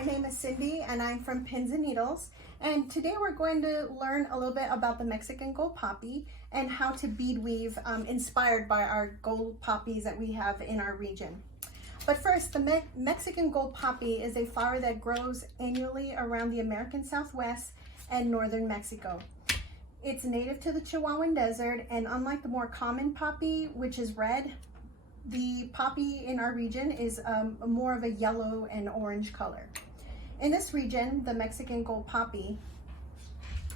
my name is Cindy and I'm from Pins and Needles, and today we're going to learn a little bit about the Mexican gold poppy and how to bead weave inspired by our gold poppies that we have in our region. But first, the Mexican gold poppy is a flower that grows annually around the American Southwest and northern Mexico. It's native to the Chihuahuan Desert, and unlike the more common poppy, which is red, the poppy in our region is more of a yellow and orange color. In this region, the Mexican gold poppy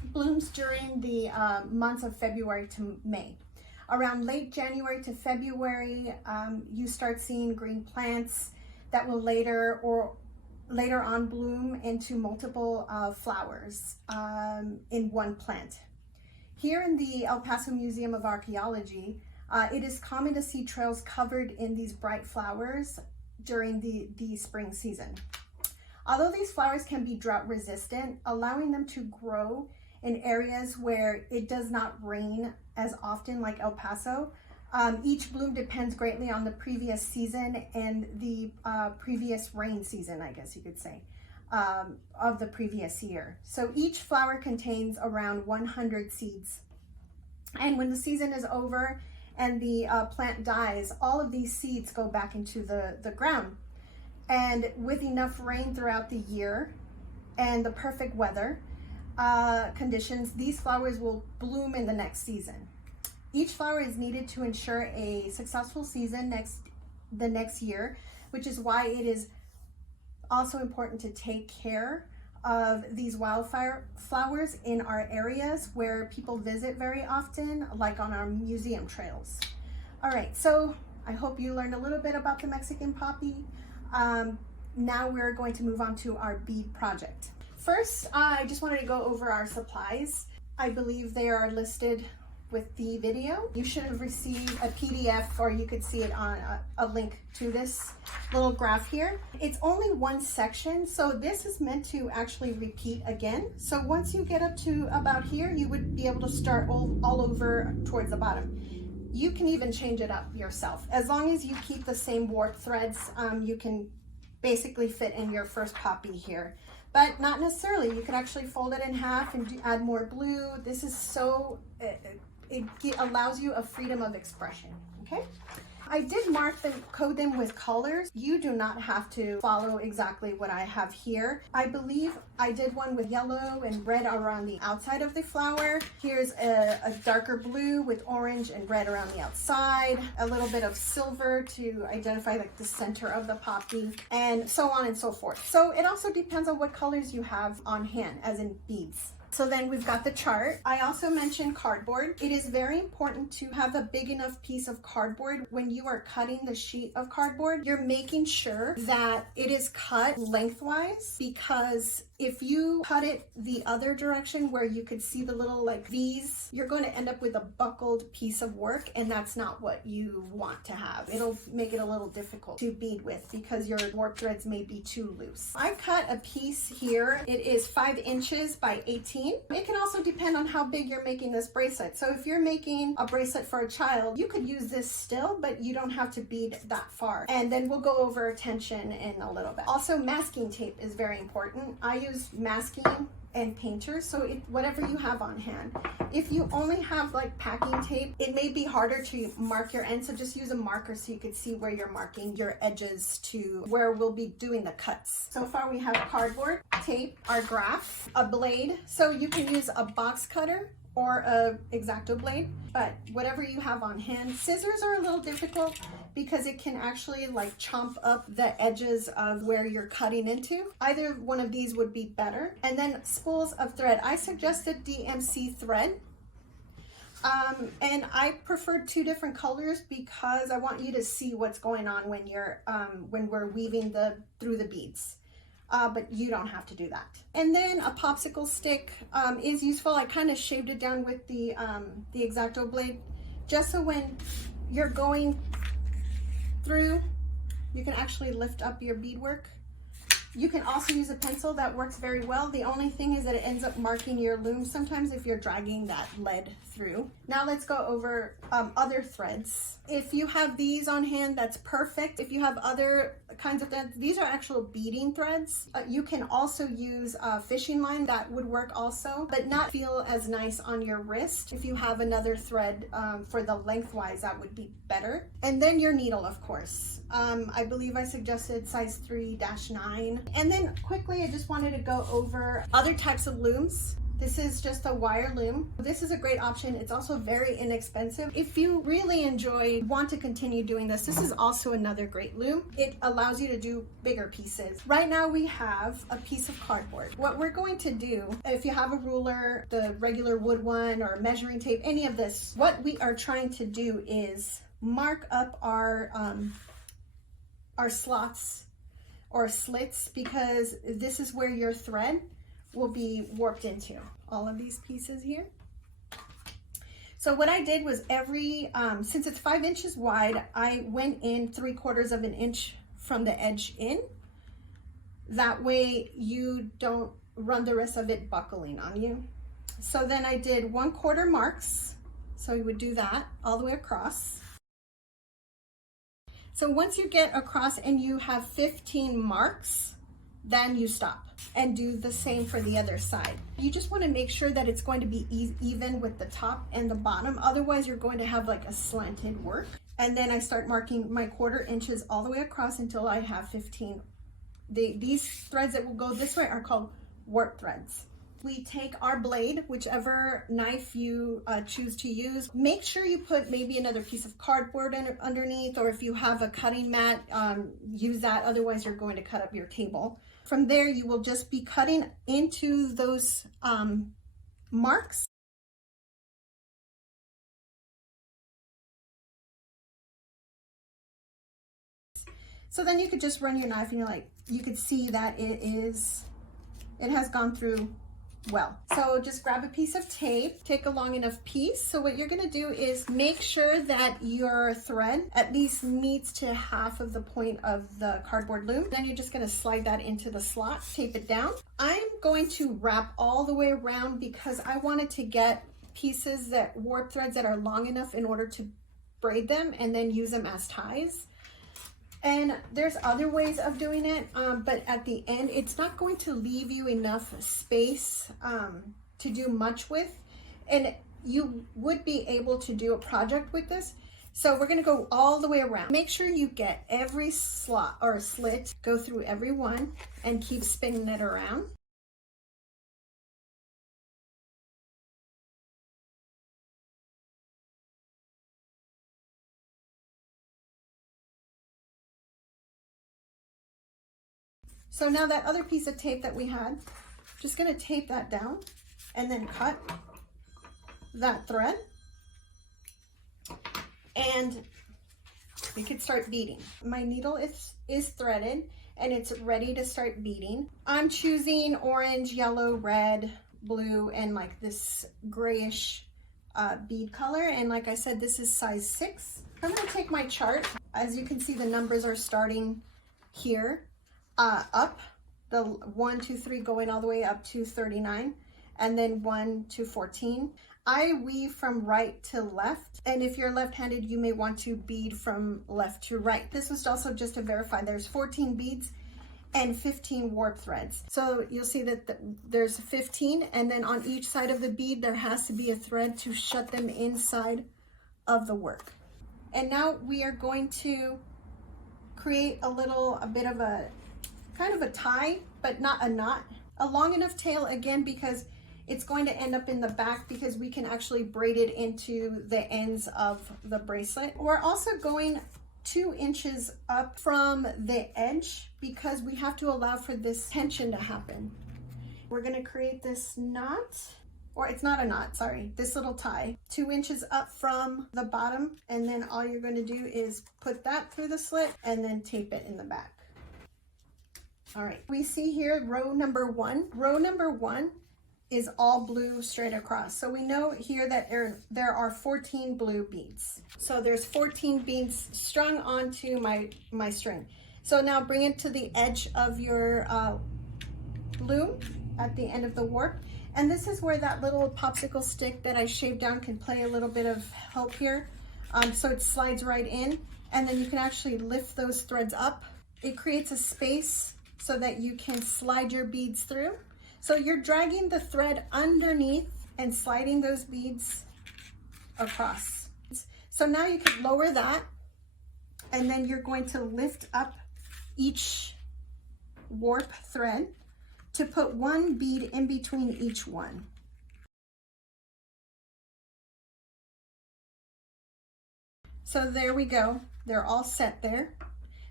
blooms during the months of February to May. Around late January to February, you start seeing green plants that will later on bloom into multiple flowers in one plant. Here in the El Paso Museum of Archaeology, it is common to see trails covered in these bright flowers during the spring season. Although these flowers can be drought resistant, allowing them to grow in areas where it does not rain as often, like El Paso, each bloom depends greatly on the previous season and the previous rain season, I guess you could say, of the previous year. So each flower contains around 100 seeds. And when the season is over and the plant dies, all of these seeds go back into the ground. And with enough rain throughout the year and the perfect weather conditions, these flowers will bloom in the next season. Each flower is needed to ensure a successful season the next year, which is why it is also important to take care of these wildfire flowers in our areas where people visit very often, like on our museum trails. All right, so I hope you learned a little bit about the Mexican poppy. Now we're going to move on to our bead project. First, I just wanted to go over our supplies. I believe they are listed with the video. You should have received a PDF, or you could see it on a link to this little graph here. It's only one section, so this is meant to actually repeat again. So once you get up to about here, you would be able to start all over towards the bottom. You can even change it up yourself. As long as you keep the same warp threads, you can basically fit in your first poppy here. But not necessarily. You could actually fold it in half and add more blue. This is so, it allows you a freedom of expression, okay? I did code them with colors. You do not have to follow exactly what I have here. I believe I did one with yellow and red around the outside of the flower. Here's a darker blue with orange and red around the outside, a little bit of silver to identify like the center of the poppy, and so on and so forth. So it also depends on what colors you have on hand, as in beads. So then we've got the chart. I also mentioned cardboard. It is very important to have a big enough piece of cardboard. When you are cutting the sheet of cardboard, you're making sure that it is cut lengthwise, because if you cut it the other direction where you could see the little like V's, you're going to end up with a buckled piece of work, and that's not what you want to have. It'll make it a little difficult to bead with because your warp threads may be too loose. I cut a piece here. It is 5 inches by 18. It can also depend on how big you're making this bracelet. So if you're making a bracelet for a child, you could use this still, but you don't have to bead that far. And then we'll go over tension in a little bit. Also, masking tape is very important. I use masking and painters, so whatever you have on hand. If you only have like packing tape, it may be harder to mark your ends, so just use a marker so you can see where you're marking your edges to where we'll be doing the cuts. So far we have cardboard, tape, our graph, a blade, so you can use a box cutter or a X-Acto blade, but whatever you have on hand. Scissors are a little difficult because it can actually like chomp up the edges of where you're cutting into. Either one of these would be better. And then spools of thread. I suggested DMC thread. And I preferred 2 different colors because I want you to see what's going on when you're when we're weaving through the beads. But you don't have to do that. And then a popsicle stick is useful. I kind of shaved it down with the X-Acto blade, just so when you're going through, you can actually lift up your beadwork You can also use a pencil, that works very well. The only thing is that it ends up marking your loom sometimes if you're dragging that lead through. Now let's go over other threads. If you have these on hand, that's perfect. If you have other kinds of threads, these are actual beading threads. You can also use fishing line, that would work also, but not feel as nice on your wrist. If you have another thread for the lengthwise, that would be better. And then your needle, of course. I believe I suggested size 3-9. And then quickly, I just wanted to go over other types of looms. This is just a wire loom. This is a great option. It's also very inexpensive. If you really want to continue doing this is also another great loom. It allows you to do bigger pieces. Right now we have a piece of cardboard. What we're going to do, if you have a ruler, the regular wood one, or measuring tape, any of this, what we are trying to do is mark up our slots or slits, because this is where your thread will be warped into, all of these pieces here. So what I did was since it's 5 inches wide, I went in 3/4 of an inch from the edge in. That way you don't run the risk of it buckling on you. So then I did 1/4 marks. So you would do that all the way across. So once you get across and you have 15 marks, then you stop and do the same for the other side. You just want to make sure that it's going to be even with the top and the bottom. Otherwise, you're going to have like a slanted work. And then I start marking my 1/4 inches all the way across until I have 15. These threads that will go this way are called warp threads. We take our blade, whichever knife you choose to use. Make sure you put maybe another piece of cardboard underneath, or if you have a cutting mat, use that. Otherwise, you're going to cut up your table. From there, you will just be cutting into those marks. So then you could just run your knife and you could see that it has gone through well. So just grab a piece of tape, take a long enough piece. So what you're gonna do is make sure that your thread at least meets to half of the point of the cardboard loom. Then you're just gonna slide that into the slot, tape it down. I'm going to wrap all the way around because I wanted to get pieces warp threads that are long enough in order to braid them and then use them as ties. And there's other ways of doing it, but at the end, it's not going to leave you enough space to do much with. And you would be able to do a project with this. So we're gonna go all the way around. Make sure you get every slot or slit, go through every one and keep spinning it around. So now that other piece of tape that we had, just gonna tape that down and then cut that thread. And we could start beading. My needle is threaded and it's ready to start beading. I'm choosing orange, yellow, red, blue, and like this grayish bead color. And like I said, this is size 6. I'm gonna take my chart. As you can see, the numbers are starting here. Up, the 1, 2, 3 going all the way up to 39, and then 1 to 14. I weave from right to left, and if you're left-handed, you may want to bead from left to right. This was also just to verify there's 14 beads and 15 warp threads. So you'll see that there's 15, and then on each side of the bead, there has to be a thread to shut them inside of the work. And now we are going to create a bit of a kind of a tie, but not a knot. A long enough tail, again, because it's going to end up in the back, because we can actually braid it into the ends of the bracelet. We're also going 2 inches up from the edge because we have to allow for this tension to happen. We're gonna create this knot, or it's not a knot, sorry, this little tie. 2 inches up from the bottom, and then all you're gonna do is put that through the slit and then tape it in the back. All right, we see here row number 1. Row number 1 is all blue straight across. So we know here that there are 14 blue beads. So there's 14 beads strung onto my string. So now bring it to the edge of your loom at the end of the warp. And this is where that little popsicle stick that I shaved down can play a little bit of help here. So it slides right in, and then you can actually lift those threads up. It creates a space so that you can slide your beads through. So you're dragging the thread underneath and sliding those beads across. So now you can lower that, and then you're going to lift up each warp thread to put one bead in between each one. So there we go. They're all set there.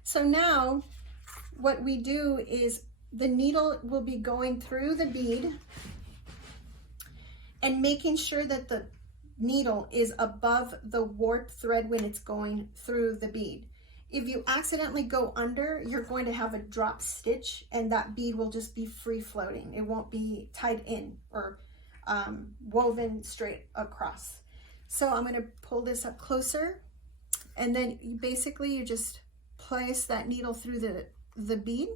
So now what we do is the needle will be going through the bead and making sure that the needle is above the warp thread when it's going through the bead. If you accidentally go under, you're going to have a drop stitch, and that bead will just be free floating. It won't be tied in or woven straight across. So I'm going to pull this up closer, and then you just place that needle through the bead.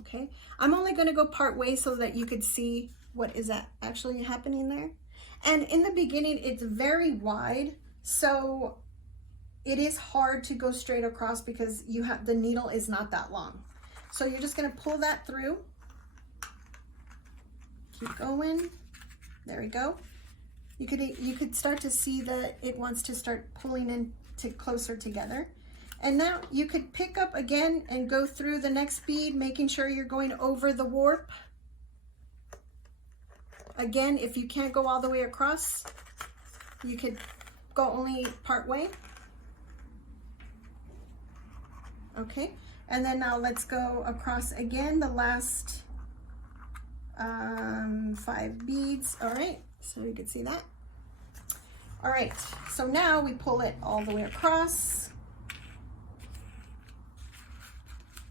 Okay, I'm only going to go part way so that you could see what is that actually happening there. And in the beginning, it's very wide, so it is hard to go straight across because the needle is not that long. So you're just going to pull that through. Keep going. There we go. You could start to see that it wants to start pulling in closer together. And now you could pick up again and go through the next bead, making sure you're going over the warp. Again, if you can't go all the way across, you could go only part way. Okay, and then now let's go across again, the last 5 beads. All right, so you can see that. All right, so now we pull it all the way across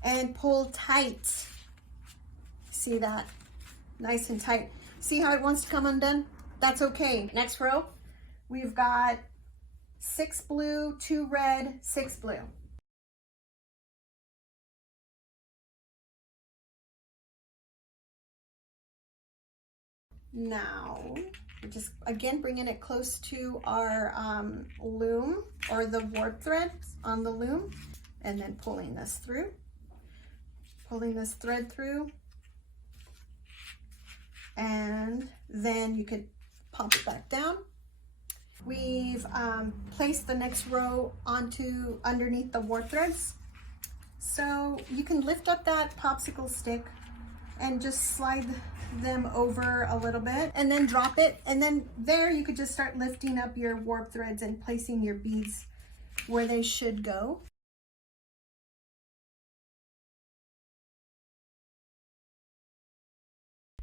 and pull tight. See that? Nice and tight. See how it wants to come undone? That's okay. Next row, we've got 6 blue, 2 red, 6 blue. Now, we're just again bringing it close to our loom or the warp threads on the loom, and then pulling this through, pulling this thread through, and then you could pop it back down. We've placed the next row underneath the warp threads. So you can lift up that popsicle stick and just slide them over a little bit and then drop it, and then there you could just start lifting up your warp threads and placing your beads where they should go.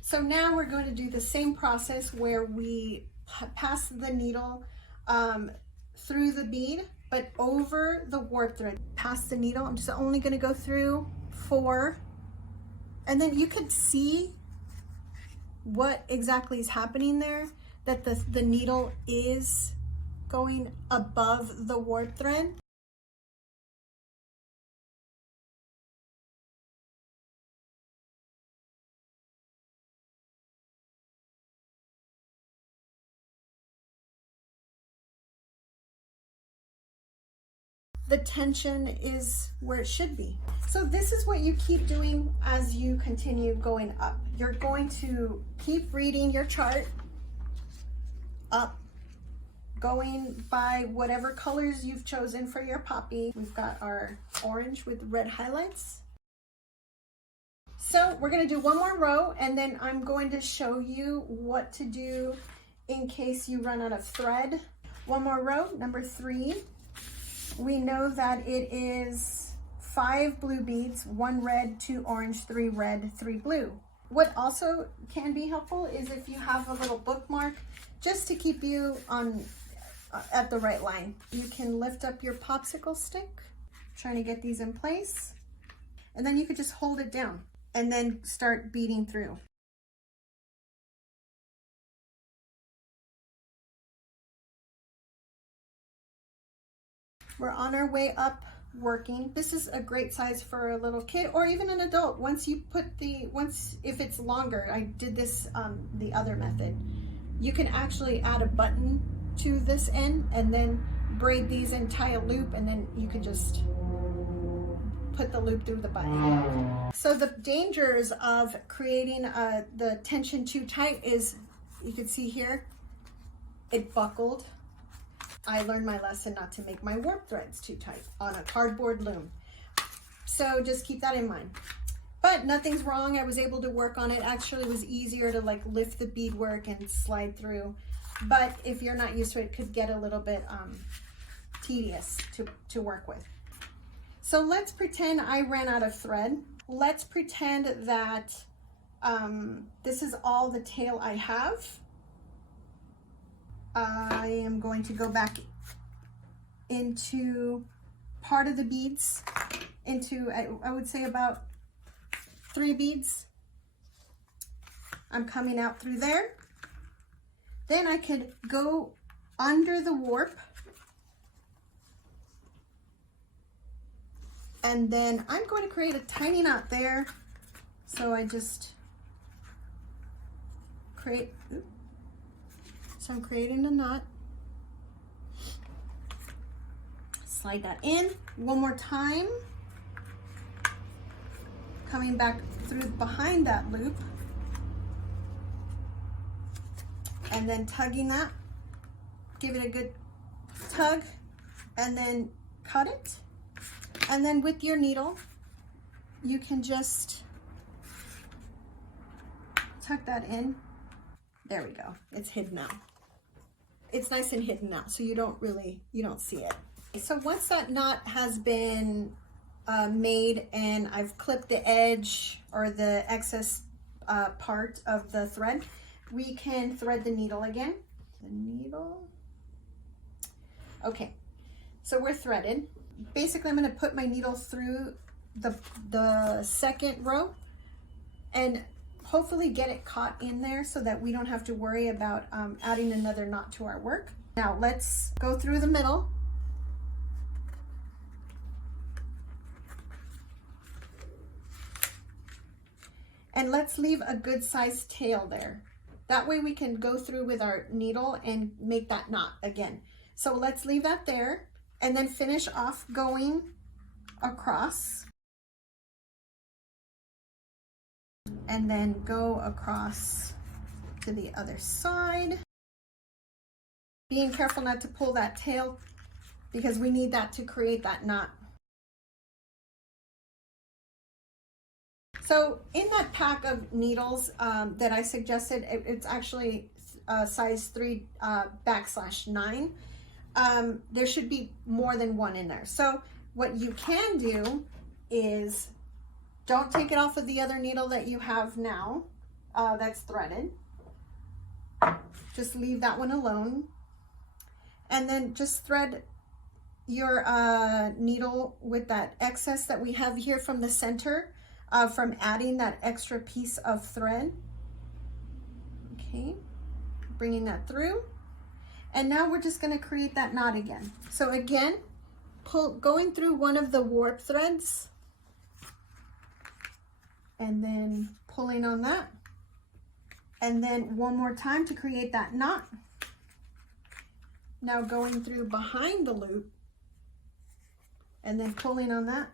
So now we're going to do the same process where we pass the needle through the bead but over the warp thread. Pass the needle. I'm just only going to go through 4, and then you could see what exactly is happening there, that the needle is going above the warp thread. The tension is where it should be. So this is what you keep doing as you continue going up. You're going to keep reading your chart up, going by whatever colors you've chosen for your poppy. We've got our orange with red highlights. So we're going to do one more row, and then I'm going to show you what to do in case you run out of thread. One more row, number 3. We know that it is 5 blue beads, 1 red, 2 orange, 3 red, 3 blue. What also can be helpful is if you have a little bookmark, just to keep you on at the right line. You can lift up your popsicle stick, trying to get these in place, and then you could just hold it down and then start beading through. We're on our way up working. This is a great size for a little kid or even an adult. Once you put if it's longer, I did this the other method, you can actually add a button to this end and then braid these and tie a loop, and then you can just put the loop through the button. So the dangers of creating the tension too tight is, you can see here, it buckled. I learned my lesson not to make my warp threads too tight on a cardboard loom. So just keep that in mind. But nothing's wrong. I was able to work on it. Actually, it was easier to like lift the beadwork and slide through. But if you're not used to it, it could get a little bit tedious to work with. So let's pretend I ran out of thread. Let's pretend that this is all the tail I have. I am going to go back into part of the beads, into I would say about 3 beads. I'm coming out through there. Then I could go under the warp, and then I'm going to create a tiny knot there. So I just create, so I'm creating a knot. Slide that in one more time. Coming back through behind that loop. And then tugging that. Give it a good tug. And then cut it. And then with your needle, you can just tuck that in. There we go. It's hidden now. It's nice and hidden now, so you don't see it. So once that knot has been made and I've clipped the edge or the excess part of the thread, we can thread the needle again. The needle. Okay, so we're threaded. Basically, I'm going to put my needle through the second row and hopefully get it caught in there so that we don't have to worry about adding another knot to our work. Now let's go through the middle. And let's leave a good sized tail there. That way we can go through with our needle and make that knot again. So let's leave that there and then finish off going across. And then go across to the other side. Being careful not to pull that tail because we need that to create that knot. So in that pack of needles that I suggested, it's actually size 3/9. There should be more than one in there. So what you can do is don't take it off of the other needle that you have now that's threaded. Just leave that one alone. And then just thread your needle with that excess that we have here from the center from adding that extra piece of thread. Okay, bringing that through. And now we're just going to create that knot again. So again, going through one of the warp threads and then pulling on that. And then one more time to create that knot. Now going through behind the loop and then pulling on that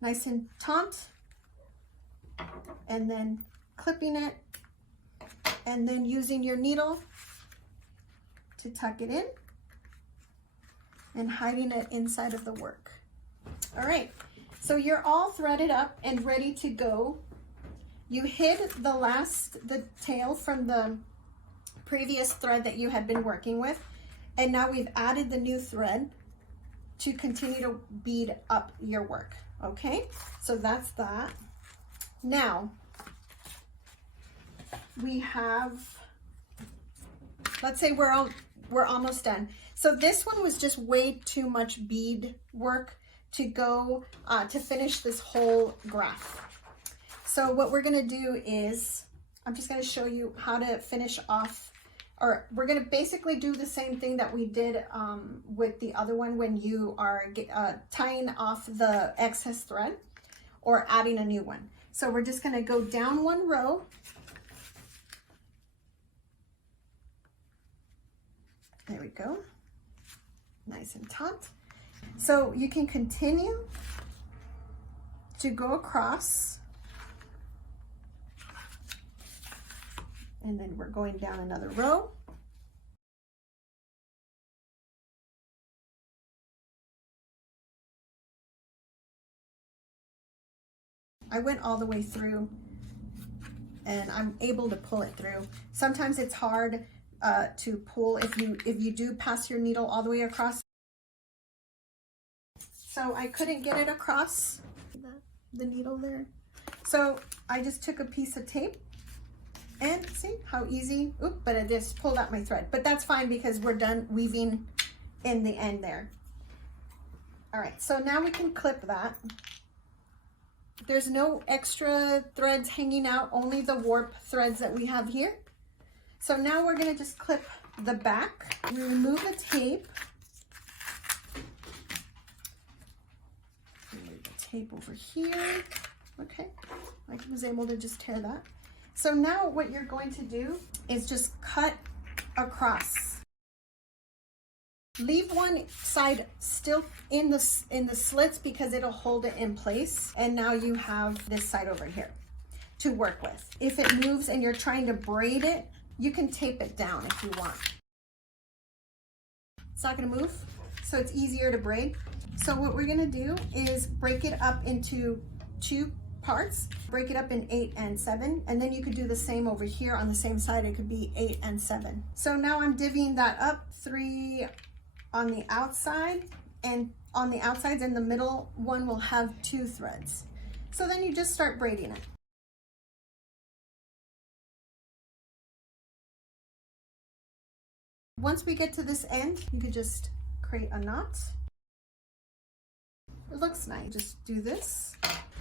nice and taut, and then clipping it, and then using your needle to tuck it in and hiding it inside of the work. All right, so you're all threaded up and ready to go. You hid the tail from the previous thread that you had been working with, and now we've added the new thread to continue to bead up your work. Okay, so that's that. Now we have, let's say we're almost done. So this one was just way too much bead work to go to finish this whole graph. So what we're gonna do is, I'm just gonna show you how to finish off or we're gonna basically do the same thing that we did with the other one when you are tying off the excess thread or adding a new one. So we're just gonna go down one row. There we go, nice and taut. So you can continue to go across, and then we're going down another row. I went all the way through and I'm able to pull it through. Sometimes it's hard to pull if you do pass your needle all the way across. So I couldn't get it across the needle there. So I just took a piece of tape and see how easy, oop, but I just pulled out my thread, but that's fine because we're done weaving in the end there. All right, so now we can clip that. There's no extra threads hanging out, only the warp threads that we have here. So now we're gonna just clip the back. We remove the tape. Remove the tape over here. Okay, I was able to just tear that. So now what you're going to do is just cut across. Leave one side still in the slits because it'll hold it in place. And now you have this side over here to work with. If it moves and you're trying to braid it, you can tape it down if you want. It's not gonna move, so it's easier to braid. So what we're gonna do is break it up into 2 parts, break it up in 8 and 7, and then you could do the same over here on the same side. It could be 8 and 7. So now I'm divvying that up, 3 on the outside, and on the outsides in the middle one will have 2 threads. So then you just start braiding it. Once we get to this end, you could just create a knot. It looks nice. Just do this.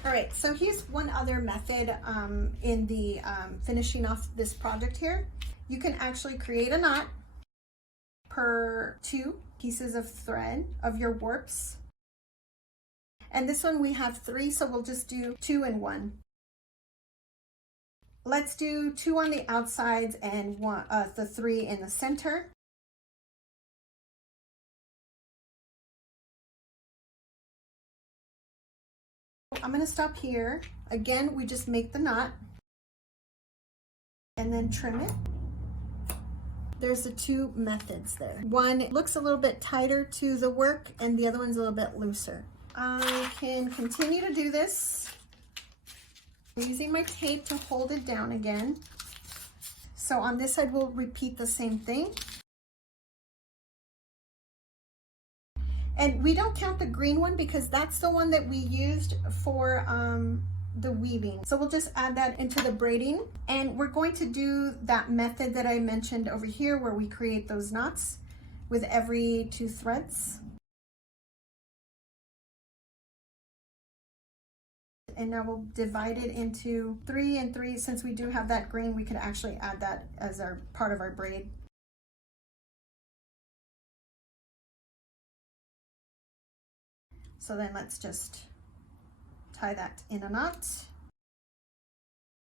All right, so here's one other method in the finishing off this project here. You can actually create a knot per 2 pieces of thread of your warps. And this one we have 3, so we'll just do 2 and 1. Let's do 2 on the outsides and the 3 in the center. I'm going to stop here. Again, we just make the knot and then trim it. There's the 2 methods there. One looks a little bit tighter to the work and the other one's a little bit looser. I can continue to do this. I'm using my tape to hold it down again. So on this side, we'll repeat the same thing. And we don't count the green one because that's the one that we used for the weaving. So we'll just add that into the braiding. And we're going to do that method that I mentioned over here where we create those knots with every 2 threads. And now we'll divide it into 3 and 3. Since we do have that green, we could actually add that as our part of our braid. So then let's just tie that in a knot,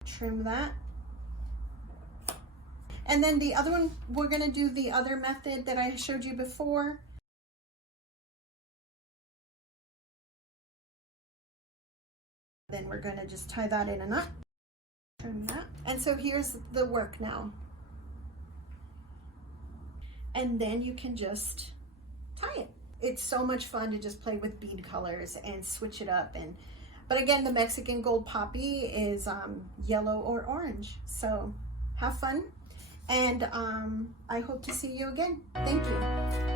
trim that. And then the other one, we're gonna do the other method that I showed you before. Then we're gonna just tie that in a knot, trim that. And so here's the work now. And then you can just tie it. It's so much fun to just play with bead colors and switch it up. But again, the Mexican gold poppy is yellow or orange. So have fun, and I hope to see you again. Thank you.